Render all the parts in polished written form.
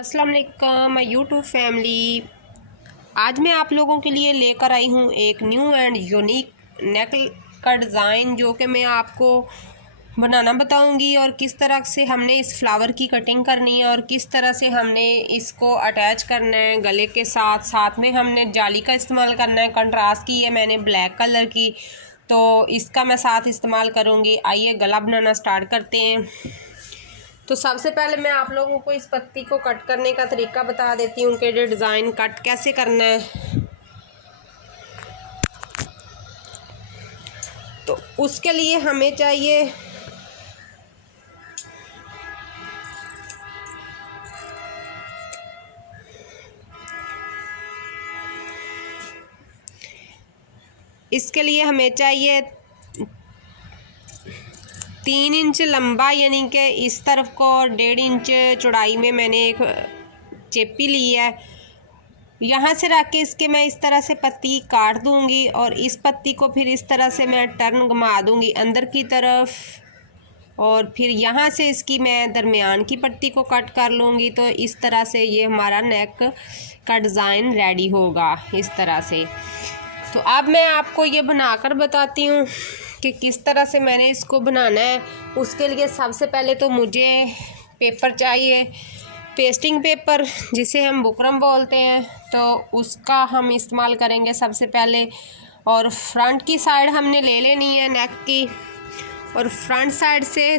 अस्सलाम वालेकुम my YouTube family. आज मैं आप लोगों के लिए लेकर आई हूँ एक न्यू एंड यूनिक नेक का डिज़ाइन, जो कि मैं आपको बनाना बताऊंगी और किस तरह से हमने इस फ्लावर की कटिंग करनी है और किस तरह से हमने इसको अटैच करना है गले के साथ। साथ में हमने जाली का इस्तेमाल करना है। कंट्रास्ट की है मैंने ब्लैक कलर की, तो इसका मैं साथ इस्तेमाल करूँगी। आइए गला बनाना स्टार्ट करते हैं। तो सबसे पहले मैं आप लोगों को इस पत्ती को कट करने का तरीका बता देती हूँ कि डिज़ाइन कट कैसे करना है। तो उसके लिए हमें चाहिए इसके लिए हमें चाहिए 3 इंच लंबा, यानी कि इस तरफ को, और 1.5 इंच चौड़ाई में मैंने एक चेपी ली है। यहाँ से रख के इसके मैं इस तरह से पत्ती काट दूँगी और इस पत्ती को फिर इस तरह से मैं टर्न घुमा दूँगी अंदर की तरफ, और फिर यहाँ से इसकी मैं दरमियान की पट्टी को कट कर लूँगी। तो इस तरह से ये हमारा नेक का डिज़ाइन रेडी होगा इस तरह से। तो अब मैं आपको ये बनाकर बताती हूँ कि किस तरह से मैंने इसको बनाना है। उसके लिए सबसे पहले तो मुझे पेपर चाहिए, पेस्टिंग पेपर जिसे हम बुकरम बोलते हैं, तो उसका हम इस्तेमाल करेंगे सबसे पहले। और फ्रंट की साइड हमने ले लेनी है नेक की, और फ्रंट साइड से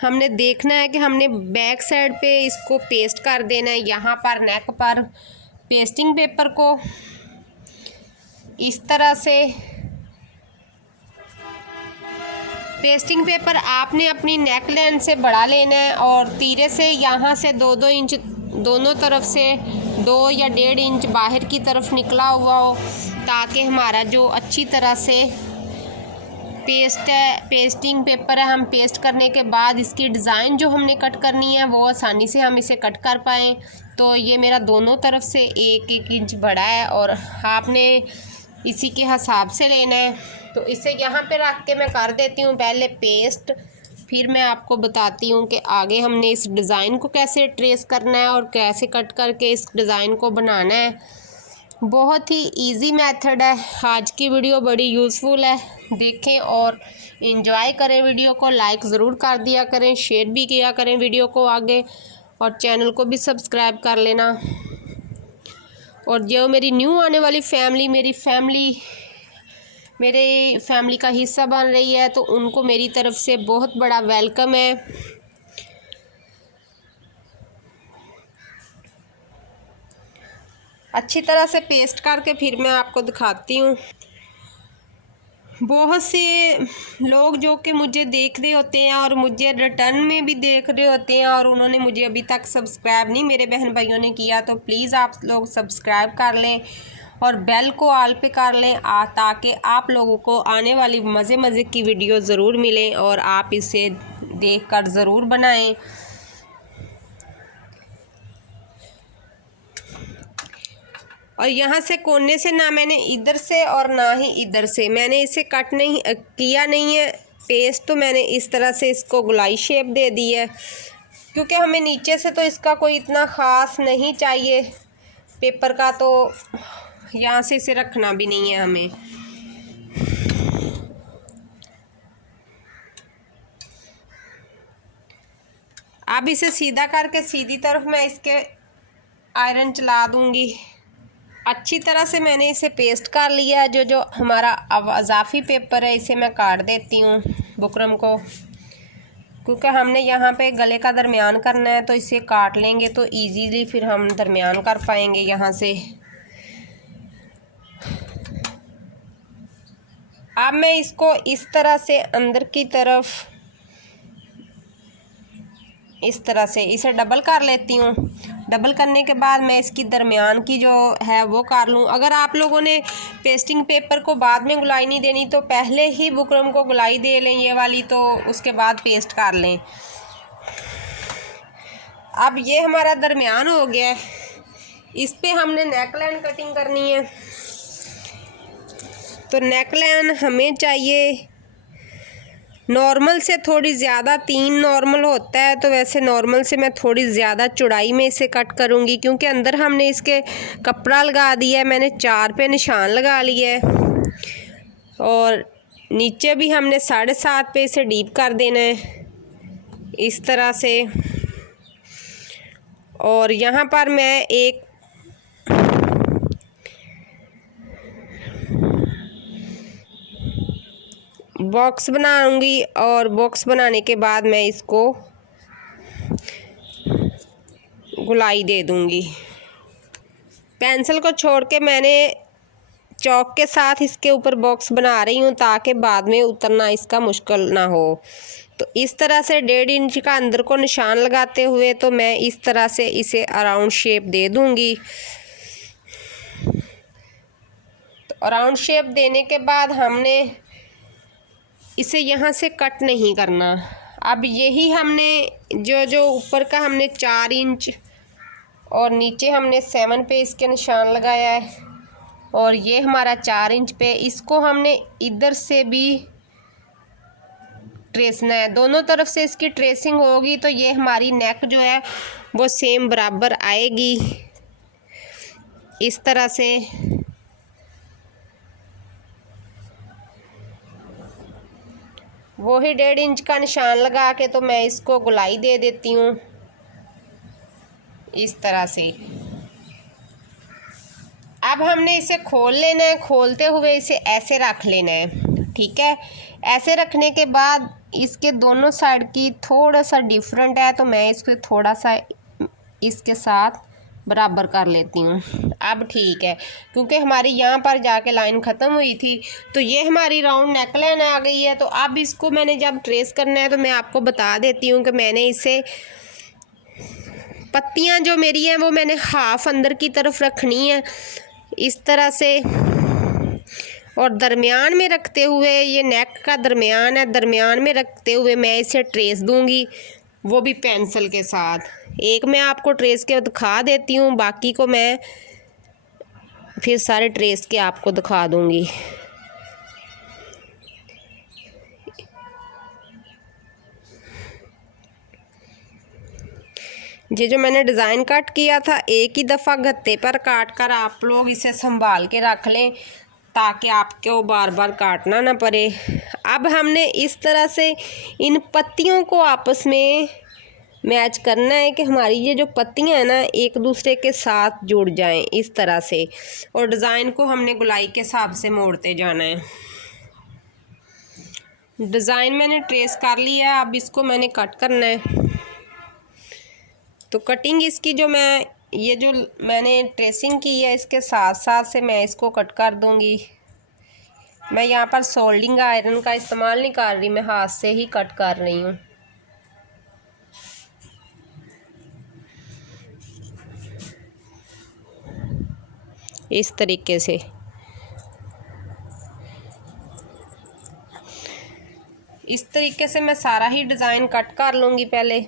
हमने देखना है कि हमने बैक साइड पे इसको पेस्ट कर देना है। यहाँ पर नेक पर पेस्टिंग पेपर को इस तरह से, पेस्टिंग पेपर आपने अपनी नेक लाइन से बढ़ा लेना है और तीरे से यहाँ से 2-2 इंच दोनों तरफ से 2 या 1.5 इंच बाहर की तरफ निकला हुआ हो, ताकि हमारा जो अच्छी तरह से पेस्टिंग पेपर है, हम पेस्ट करने के बाद इसकी डिज़ाइन जो हमने कट करनी है वो आसानी से हम इसे कट कर पाएँ। तो ये मेरा दोनों तरफ से 1-1 इंच बड़ा है और आपने इसी के हिसाब से लेना है। तो इसे यहाँ पे रख के मैं कर देती हूँ पहले पेस्ट, फिर मैं आपको बताती हूँ कि आगे हमने इस डिज़ाइन को कैसे ट्रेस करना है और कैसे कट करके इस डिज़ाइन को बनाना है। बहुत ही इजी मेथड है। आज की वीडियो बड़ी यूज़फुल है, देखें और एंजॉय करें। वीडियो को लाइक ज़रूर कर दिया करें, शेयर भी किया करें वीडियो को आगे, और चैनल को भी सब्सक्राइब कर लेना। और जो मेरी न्यू आने वाली फैमिली मेरे फैमिली का हिस्सा बन रही है, तो उनको मेरी तरफ से बहुत बड़ा वेलकम है। अच्छी तरह से पेस्ट करके फिर मैं आपको दिखाती हूँ। बहुत से लोग जो कि मुझे देख रहे होते हैं और मुझे रिटर्न में भी देख रहे होते हैं, और उन्होंने मुझे अभी तक सब्सक्राइब नहीं मेरे बहन भाइयों ने किया, तो प्लीज़ आप लोग सब्सक्राइब कर लें और बेल को ऑल पे कर लें, ताकि आप लोगों को आने वाली मज़े की वीडियो ज़रूर मिलें और आप इसे देखकर ज़रूर बनाएं। और यहाँ से कोने से ना मैंने इधर से और ना ही इधर से मैंने इसे कट नहीं किया नहीं है पेस्ट, तो मैंने इस तरह से इसको गोलाई शेप दे दी है, क्योंकि हमें नीचे से तो इसका कोई इतना ख़ास नहीं चाहिए पेपर का, तो यहाँ से इसे रखना भी नहीं है हमें। अब इसे सीधा करके सीधी तरफ मैं इसके आयरन चला दूँगी। अच्छी तरह से मैंने इसे पेस्ट कर लिया है। जो हमारा अज़ाफ़ी पेपर है इसे मैं काट देती हूँ बुकरम को, क्योंकि हमने यहाँ पे गले का दरमियान करना है, तो इसे काट लेंगे तो इजीली फिर हम दरमियान कर पाएंगे यहाँ से। अब मैं इसको इस तरह से अंदर की तरफ इस तरह से इसे डबल कर लेती हूँ। डबल करने के बाद मैं इसकी दरमियान की जो है वो कर लूँ। अगर आप लोगों ने पेस्टिंग पेपर को बाद में गुलाई नहीं देनी, तो पहले ही बुकरम को गुलाई दे लें ये वाली, तो उसके बाद पेस्ट कर लें। अब ये हमारा दरमियान हो गया है, इस पे हमने नेक लाइन कटिंग करनी है। तो नेक लाइन हमें चाहिए नॉर्मल से थोड़ी ज़्यादा 3 नॉर्मल होता है, तो वैसे नॉर्मल से मैं थोड़ी ज़्यादा चौड़ाई में इसे कट करूँगी, क्योंकि अंदर हमने इसके कपड़ा लगा दिया है। मैंने 4 पे निशान लगा लिया है और नीचे भी हमने 7.5 पे इसे डीप कर देना है इस तरह से। और यहाँ पर मैं एक बॉक्स बनाऊंगी और बॉक्स बनाने के बाद मैं इसको गुलाई दे दूंगी। पेंसिल को छोड़ के मैंने चौक के साथ इसके ऊपर बॉक्स बना रही हूँ ताकि बाद में उतरना इसका मुश्किल ना हो। तो इस तरह से 1.5 इंच का अंदर को निशान लगाते हुए तो मैं इस तरह से इसे अराउंड शेप दे दूंगी। तो अराउंड शेप देने के बाद हमने इसे यहाँ से कट नहीं करना। अब यही हमने जो ऊपर का हमने 4 इंच और नीचे हमने 7 पे इसके निशान लगाया है और ये हमारा 4 इंच पे, इसको हमने इधर से भी ट्रेसना है। दोनों तरफ से इसकी ट्रेसिंग होगी तो ये हमारी नेक जो है वो सेम बराबर आएगी इस तरह से। वही 1.5 इंच का निशान लगा के तो मैं इसको गुलाई दे देती हूँ इस तरह से। अब हमने इसे खोल लेना है, खोलते हुए इसे ऐसे रख लेना है, ठीक है। ऐसे रखने के बाद इसके दोनों साइड की थोड़ा सा डिफरेंट है तो मैं इसको थोड़ा सा इसके साथ बराबर कर लेती हूँ। अब ठीक है, क्योंकि हमारी यहाँ पर जाके लाइन ख़त्म हुई थी। तो ये हमारी राउंड नेकलाइन आ गई है। तो अब इसको मैंने जब ट्रेस करना है तो मैं आपको बता देती हूँ कि मैंने इसे पत्तियाँ जो मेरी हैं वो मैंने हाफ अंदर की तरफ रखनी है इस तरह से, और दरमियान में रखते हुए, ये नेक का दरमियान है, दरमियान में रखते हुए मैं इसे ट्रेस दूंगी, वो भी पेंसिल के साथ। एक मैं आपको ट्रेस के दिखा देती हूँ, बाकी को मैं फिर सारे ट्रेस के आपको दिखा दूंगी। ये जो मैंने डिज़ाइन कट किया था एक ही दफ़ा गत्ते पर काट कर आप लोग इसे संभाल के रख लें ताकि आपको बार बार काटना ना पड़े। अब हमने इस तरह से इन पत्तियों को आपस में मैच करना है कि हमारी ये जो पत्तियां हैं ना एक दूसरे के साथ जुड़ जाएं इस तरह से, और डिज़ाइन को हमने गुलाई के हिसाब से मोड़ते जाना है। डिज़ाइन मैंने ट्रेस कर लिया है, अब इसको मैंने कट करना है। तो कटिंग इसकी जो मैंने ट्रेसिंग की है इसके साथ साथ से मैं इसको कट कर दूंगी। मैं यहाँ पर सोल्डिंग आयरन का इस्तेमाल नहीं कर रही, मैं हाथ से ही कट कर रही हूँ। इस तरीके से मैं सारा ही डिज़ाइन कट कर लूँगी पहले।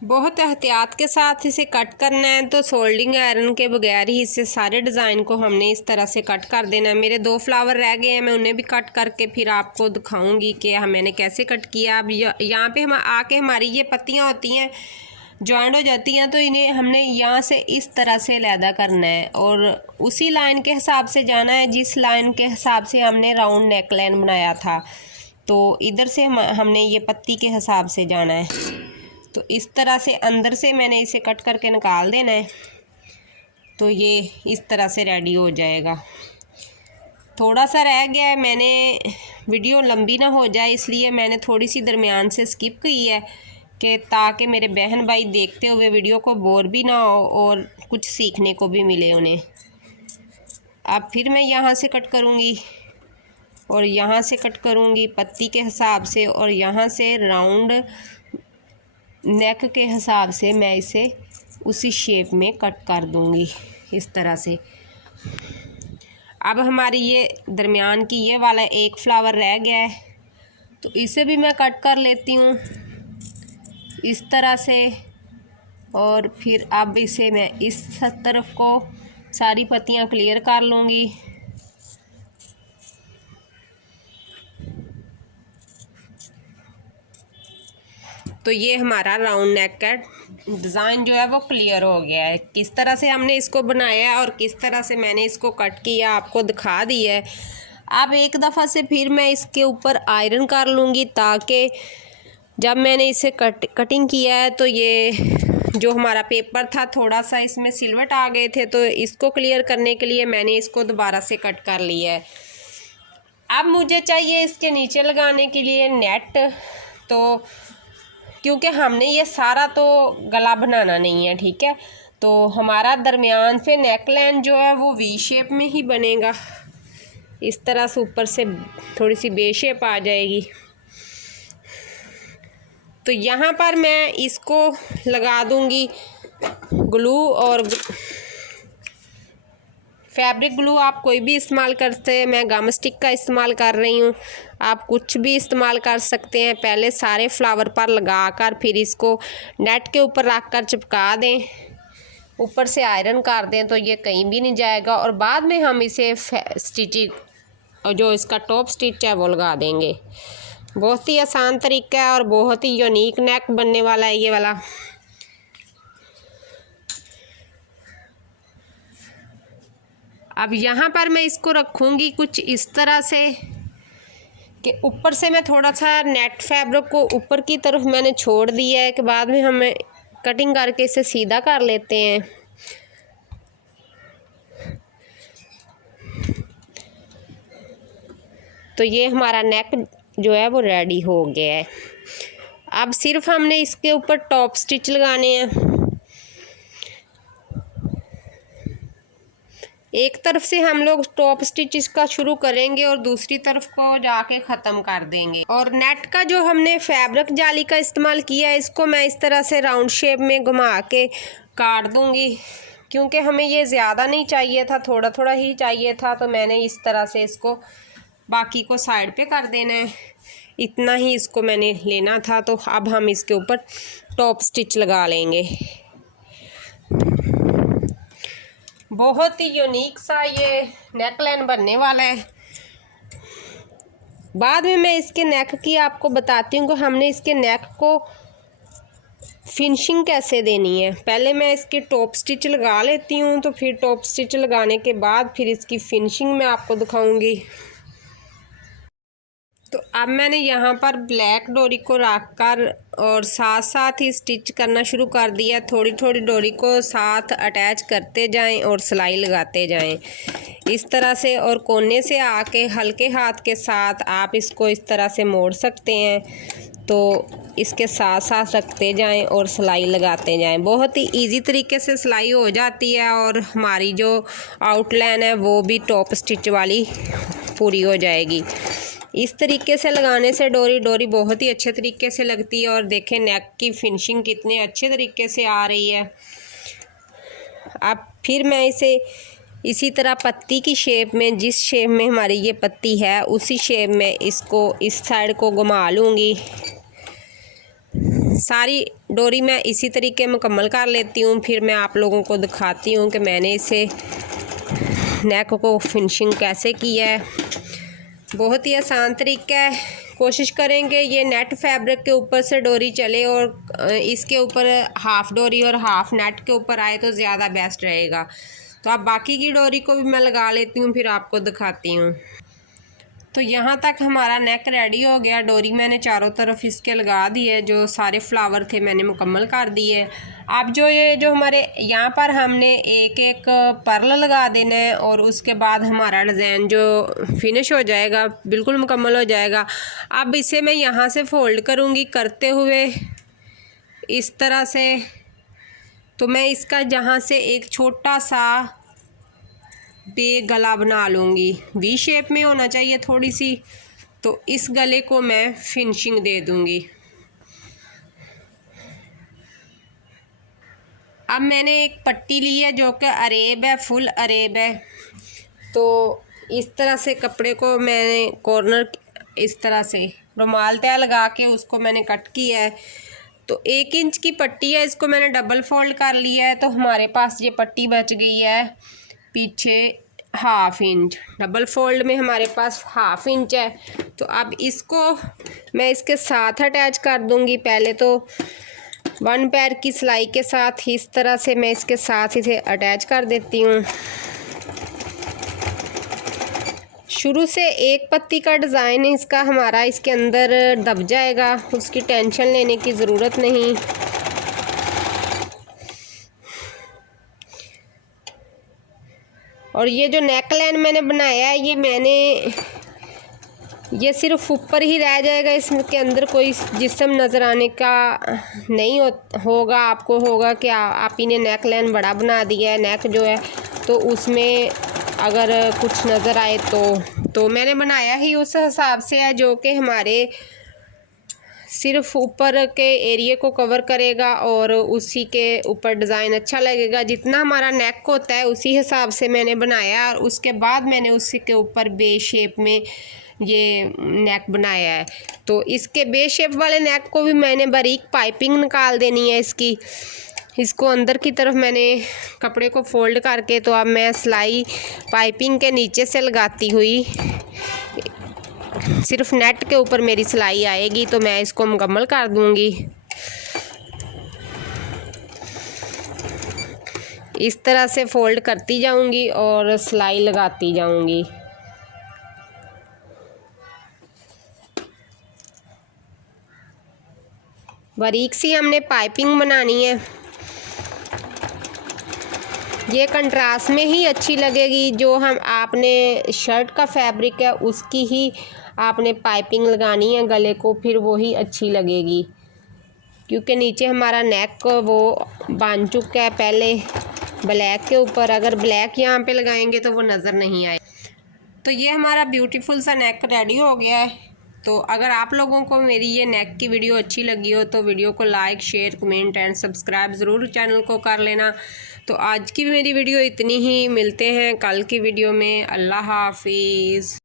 बहुत एहतियात के साथ इसे कट करना है, तो सोल्डिंग आयरन के बगैर ही इसे सारे डिज़ाइन को हमने इस तरह से कट कर देना है। मेरे 2 फ्लावर रह गए हैं, मैं उन्हें भी कट करके फिर आपको दिखाऊंगी कि मैंने कैसे कट किया। अब यहाँ पे हम आके हमारी ये पत्तियाँ होती हैं जॉइंट हो जाती हैं, तो इन्हें हमने यहाँ से इस तरह से अलहदा करना है और उसी लाइन के हिसाब से जाना है जिस लाइन के हिसाब से हमने राउंड नेक लाइन बनाया था। तो इधर से हमने ये पत्ती के हिसाब से जाना है। तो इस तरह से अंदर से मैंने इसे कट करके निकाल देना है, तो ये इस तरह से रेडी हो जाएगा। थोड़ा सा रह गया है, मैंने वीडियो लंबी ना हो जाए इसलिए मैंने थोड़ी सी दरमियान से स्किप की है कि ताकि मेरे बहन भाई देखते हुए वीडियो को बोर भी ना हो और कुछ सीखने को भी मिले उन्हें। अब फिर मैं यहाँ से कट करूँगी और यहाँ से कट करूँगी पत्ती के हिसाब से, और यहाँ से राउंड नेक के हिसाब से मैं इसे उसी शेप में कट कर दूंगी इस तरह से। अब हमारी ये दरमियान की ये वाला एक फ्लावर रह गया है, तो इसे भी मैं कट कर लेती हूँ इस तरह से। और फिर अब इसे मैं इस तरफ को सारी पत्तियाँ क्लियर कर लूँगी। तो ये हमारा राउंड नेक का डिज़ाइन जो है वो क्लियर हो गया है। किस तरह से हमने इसको बनाया है और किस तरह से मैंने इसको कट किया आपको दिखा दिया है। अब एक दफ़ा से फिर मैं इसके ऊपर आयरन कर लूँगी, ताकि जब मैंने इसे कटिंग किया है तो ये जो हमारा पेपर था थोड़ा सा इसमें सिलवट आ गए थे, तो इसको क्लियर करने के लिए मैंने इसको दोबारा से कट कर लिया है। अब मुझे चाहिए इसके नीचे लगाने के लिए नेट। तो क्योंकि हमने ये सारा तो गला बनाना नहीं है, ठीक है, तो हमारा दरमियान से नेक लाइन जो है वो वी शेप में ही बनेगा। इस तरह से ऊपर से थोड़ी सी बे शेप आ जाएगी। तो यहाँ पर मैं इसको लगा दूँगी ग्लू, और फैब्रिक ग्लू आप कोई भी इस्तेमाल करते हैं, मैं गम स्टिक का इस्तेमाल कर रही हूँ, आप कुछ भी इस्तेमाल कर सकते हैं। पहले सारे फ्लावर पर लगाकर फिर इसको नेट के ऊपर रख कर चिपका दें, ऊपर से आयरन कर दें तो ये कहीं भी नहीं जाएगा। और बाद में हम इसे स्टिचिंग जो इसका टॉप स्टिच है वो लगा देंगे। बहुत ही आसान तरीका है और बहुत ही यूनिक नेक बनने वाला है ये वाला। अब यहाँ पर मैं इसको रखूँगी कुछ इस तरह से कि ऊपर से मैं थोड़ा सा नेट फैब्रिक को ऊपर की तरफ मैंने छोड़ दिया है कि बाद में हम कटिंग करके इसे सीधा कर लेते हैं। तो ये हमारा नेक जो है वो रेडी हो गया है। अब सिर्फ हमने इसके ऊपर टॉप स्टिच लगाने हैं। एक तरफ से हम लोग टॉप स्टिच इसका शुरू करेंगे और दूसरी तरफ को जाके ख़त्म कर देंगे। और नेट का जो हमने फैब्रिक जाली का इस्तेमाल किया है, इसको मैं इस तरह से राउंड शेप में घुमा के काट दूंगी, क्योंकि हमें ये ज़्यादा नहीं चाहिए था, थोड़ा थोड़ा ही चाहिए था। तो मैंने इस तरह से इसको बाकी को साइड पे कर देना है, इतना ही इसको मैंने लेना था। तो अब हम इसके ऊपर टॉप स्टिच लगा लेंगे। बहुत ही यूनिक सा ये नेक लाइन बनने वाला है। बाद में मैं इसके नेक की आपको बताती हूँ कि हमने इसके नेक को फिनिशिंग कैसे देनी है। पहले मैं इसके टॉप स्टिच लगा लेती हूँ, तो फिर टॉप स्टिच लगाने के बाद फिर इसकी फिनिशिंग मैं आपको दिखाऊंगी। तो अब मैंने यहाँ पर ब्लैक डोरी को रखकर और साथ साथ ही स्टिच करना शुरू कर दिया। थोड़ी थोड़ी डोरी को साथ अटैच करते जाएं और सिलाई लगाते जाएं इस तरह से, और कोने से आके हल्के हाथ के साथ आप इसको इस तरह से मोड़ सकते हैं। तो इसके साथ साथ रखते जाएं और सिलाई लगाते जाएं। बहुत ही इजी तरीके से सिलाई हो जाती है और हमारी जो आउटलाइन है वो भी टॉप स्टिच वाली पूरी हो जाएगी। इस तरीके से लगाने से डोरी बहुत ही अच्छे तरीके से लगती है। और देखें नेक की फिनिशिंग कितने अच्छे तरीके से आ रही है। अब फिर मैं इसे इसी तरह पत्ती की शेप में, जिस शेप में हमारी ये पत्ती है उसी शेप में इसको इस साइड को घुमा लूँगी। सारी डोरी मैं इसी तरीके मुकम्मल कर लेती हूँ। फिर मैं आप लोगों को दिखाती हूँ कि मैंने इसे नेक को फिनिशिंग कैसे की है। बहुत ही आसान तरीका है। कोशिश करेंगे ये नेट फैब्रिक के ऊपर से डोरी चले और इसके ऊपर हाफ़ डोरी और हाफ़ नेट के ऊपर आए तो ज़्यादा बेस्ट रहेगा। तो अब बाकी की डोरी को भी मैं लगा लेती हूँ, फिर आपको दिखाती हूँ। तो यहाँ तक हमारा नेक रेडी हो गया। डोरी मैंने चारों तरफ इसके लगा दी है, जो सारे फ्लावर थे मैंने मुकम्मल कर दिए। अब जो हमारे यहाँ पर हमने एक एक पर्ल लगा देना है और उसके बाद हमारा डिज़ाइन जो फिनिश हो जाएगा, बिल्कुल मुकम्मल हो जाएगा। अब इसे मैं यहाँ से फ़ोल्ड करूँगी करते हुए इस तरह से। तो मैं इसका जहाँ से एक छोटा सा गला बना लूँगी, वी शेप में होना चाहिए थोड़ी सी। तो इस गले को मैं फिनिशिंग दे दूँगी। अब मैंने एक पट्टी ली है जो कि अरेब है, फुल अरेब है। तो इस तरह से कपड़े को मैंने कॉर्नर इस तरह से रुमाल तय लगा के उसको मैंने कट किया है। तो 1 इंच की पट्टी है, इसको मैंने डबल फोल्ड कर लिया है। तो हमारे पास ये पट्टी बच गई है पीछे 1/2 इंच। डबल फोल्ड में हमारे पास 1/2 इंच है। तो अब इसको मैं इसके साथ अटैच कर दूंगी। पहले तो 1 पैर की सिलाई के साथ ही इस तरह से मैं इसके साथ इसे अटैच कर देती हूँ। शुरू से एक पत्ती का डिज़ाइन इसका हमारा इसके अंदर दब जाएगा, उसकी टेंशन लेने की ज़रूरत नहीं। और ये जो नेक लाइन मैंने बनाया है ये सिर्फ ऊपर ही रह जाएगा, इसके अंदर कोई जिस्म नज़र आने का नहीं होगा। आपको होगा कि आप ही ने नेक लाइन बड़ा बना दिया है, नेक जो है तो उसमें अगर कुछ नज़र आए तो मैंने बनाया ही उस हिसाब से है जो कि हमारे सिर्फ ऊपर के एरिया को कवर करेगा और उसी के ऊपर डिज़ाइन अच्छा लगेगा। जितना हमारा नेक होता है उसी हिसाब से मैंने बनाया और उसके बाद मैंने उसी के ऊपर बे शेप में ये नेक बनाया है। तो इसके बे शेप वाले नेक को भी मैंने बारीक पाइपिंग निकाल देनी है इसको अंदर की तरफ मैंने कपड़े को फोल्ड करके, तो अब मैं सिलाई पाइपिंग के नीचे से लगाती हुई सिर्फ नेट के ऊपर मेरी सिलाई आएगी तो मैं इसको मुकम्मल कर दूंगी। इस तरह से फोल्ड करती जाऊंगी और सिलाई लगाती जाऊंगी। बारीक सी हमने पाइपिंग बनानी है। ये कंट्रास्ट में ही अच्छी लगेगी। जो आपने शर्ट का फैब्रिक है उसकी ही आपने पाइपिंग लगानी है गले को, फिर वो ही अच्छी लगेगी। क्योंकि नीचे हमारा नेक वो बांध चुका है पहले ब्लैक के ऊपर, अगर ब्लैक यहाँ पे लगाएंगे तो वो नज़र नहीं आए। तो ये हमारा ब्यूटीफुल सा नेक रेडी हो गया है। तो अगर आप लोगों को मेरी ये नेक की वीडियो अच्छी लगी हो तो वीडियो को like, share, comment and subscribe ज़रूर चैनल को कर लेना। तो आज की मेरी वीडियो इतनी ही, मिलते हैं कल की वीडियो में। अल्लाह हाफिज़।